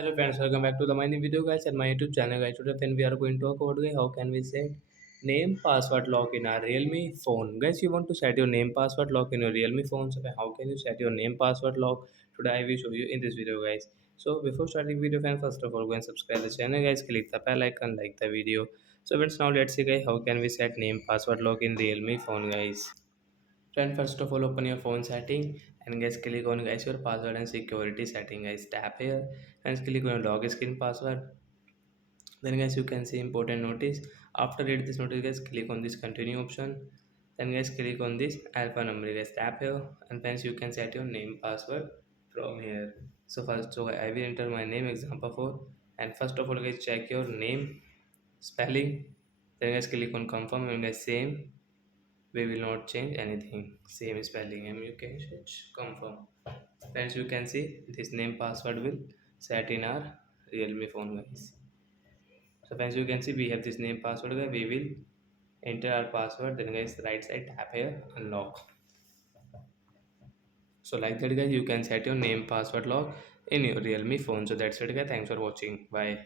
Hello friends, welcome back to the my new video guys and my YouTube channel guys. Today then we are going to talk about how can we set name password lock in our Realme phone. Guys, you want to set your name password lock in your Realme phone. So how can you set your name password lock? Today I will show you in this video guys. So before starting video fan, first of all go and subscribe the channel guys, click the bell icon, like the video. So friends, now let's see guys how can we set name password lock in Realme phone guys. Friend, first of all, open your phone setting and guys click on guys your password and security setting. Guys, tap here and click on log screen password. Then guys you can see important notice. After read this notice, guys click on this continue option. Then guys click on this alpha number. Guys tap here and friends you can set your name password from here. So I will enter my name example 4 and first of all guys check your name spelling. Then guys click on confirm and guys same, we will not change anything, same spelling and you can search confirm. Friends, you can see this name password will set in our Realme phone guys. So friends, you can see we have this name password guys. We will enter our password, then guys right side tap here unlock. So like that guys you can set your name password lock in your Realme phone. So that's it guys, thanks for watching, bye.